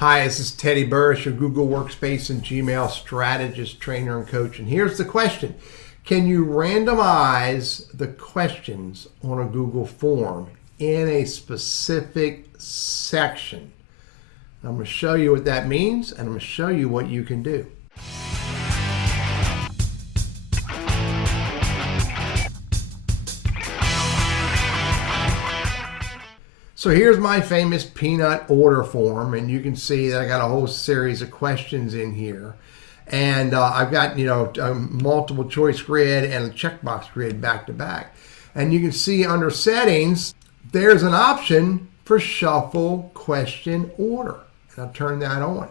Hi, this is Teddy Burris, your Google Workspace and Gmail strategist, trainer, and coach. And here's the question. Can you randomize the questions on a Google form in a specific section? I'm going to show you what that means, and I'm going to show you what you can do. So here's my famous peanut order form, and you can see that I got a whole series of questions in here. And I've got, a multiple choice grid and a checkbox grid back to back. And you can see under settings, there's an option for shuffle question order. And I'll turn that on.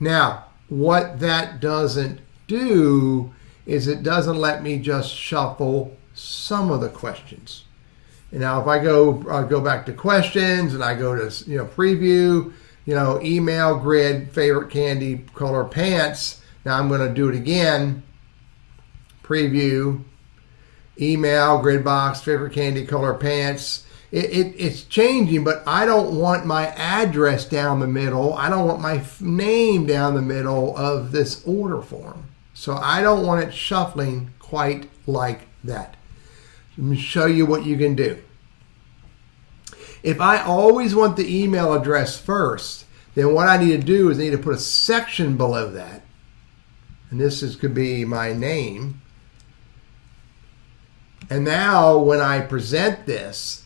Now, what that doesn't do is it doesn't let me just shuffle some of the questions. And now if I go back to questions and I go to preview, email, grid, favorite candy, color, pants. Now I'm going to do it again. Preview, email, grid box, favorite candy, color, pants. It's changing, but I don't want my address down the middle. I don't want my name down the middle of this order form. So I don't want it shuffling quite like that. Let me show you what you can do. If I always want the email address first, then what I need to do is I need to put a section below that. And could be my name. And now when I present this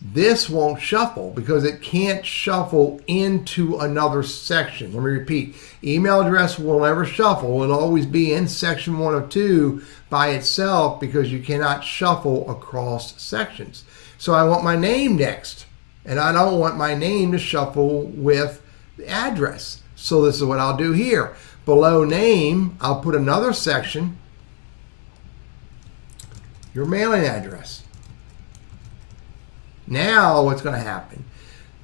won't shuffle because it can't shuffle into another section. Let me repeat. Email address will never shuffle. It'll always be in section 1 of 2 by itself because you cannot shuffle across sections. So I want my name next. And I don't want my name to shuffle with the address. So this is what I'll do here. Below name, I'll put another section. Your mailing address. Now what's going to happen?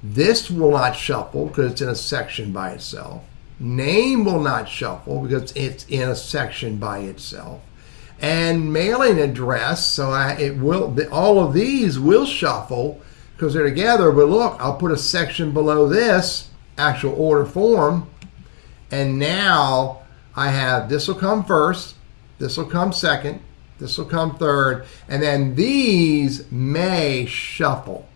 This will not shuffle because it's in a section by itself. Name will not shuffle because it's in a section by itself. And mailing address, so all of these will shuffle because they're together. But look, I'll put a section below this actual order form. And now I have this will come first, this will come second, this will come third, and then these may shuffle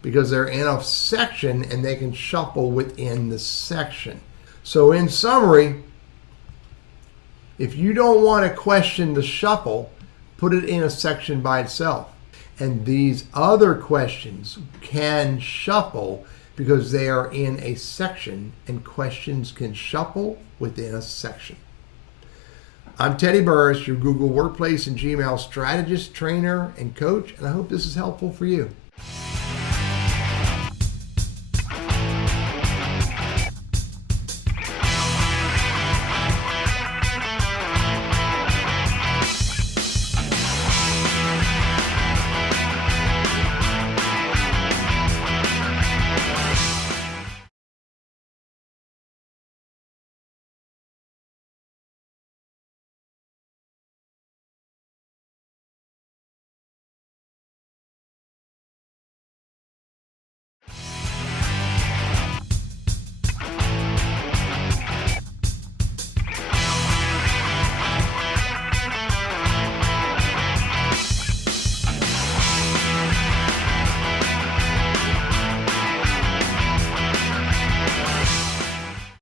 because they're in a section and they can shuffle within the section. So in summary, if you don't want a question to shuffle, put it in a section by itself. And these other questions can shuffle because they are in a section, and questions can shuffle within a section. I'm Teddy Burris, your Google Workplace and Gmail strategist, trainer, and coach, and I hope this is helpful for you.